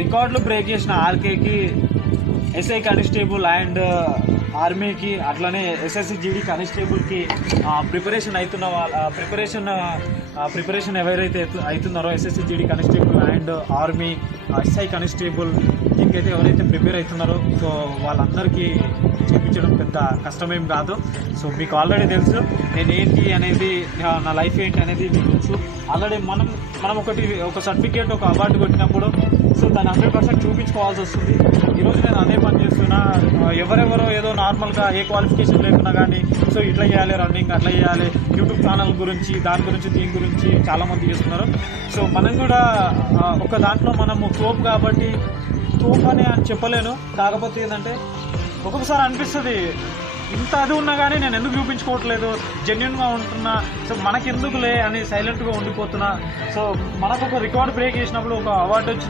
రికార్డులు బ్రేక్ చేసిన ఆర్కేకి, SI constable and ఆర్మీకి, అట్లనే ఎస్ఎస్సి జీడీ కానిస్టేబుల్కి ప్రిపరేషన్ అవుతున్న ప్రిపరేషన్ ఎవరైతే అవుతున్నారో SSC GD constable and army, SI constable దీనికైతే ఎవరైతే ప్రిపేర్ అవుతున్నారో సో వాళ్ళందరికీ చేయించడం పెద్ద కష్టమేం కాదు. సో మీకు ఆల్రెడీ తెలుసు నేను ఏంటి అనేది, నా లైఫ్ ఏంటి అనేది మీకు తెలుసు ఆల్రెడీ. మనం ఒక సర్టిఫికేట్, ఒక అవార్డు కొట్టినప్పుడు సో దాన్ని 100% చూపించుకోవాల్సి వస్తుంది. ఈరోజు నేను అదే పని చేస్తున్నా. ఎవరెవరో ఏదో నార్మల్గా ఏ క్వాలిఫికేషన్ లేకున్నా కానీ సో ఇట్లా చేయాలి, రన్నింగ్ అట్లా చేయాలి, యూట్యూబ్ ఛానల్ గురించి దాని గురించి దీని గురించి చాలామంది చేస్తున్నారు. సో మనం కూడా ఒక దాంట్లో మనము తోపు కాబట్టి తోపు అని చెప్పలేను. కాకపోతే ఏంటంటే ఒక్కొక్కసారి అనిపిస్తుంది ఇంత అది ఉన్నా కానీ నేను ఎందుకు చూపించుకోవట్లేదు, జెన్యున్గా ఉంటున్నా, సో మనకెందుకులే అని సైలెంట్గా ఉండిపోతున్నా. సో మనకు ఒక రికార్డ్ బ్రేక్ చేసినప్పుడు, ఒక అవార్డు వచ్చిన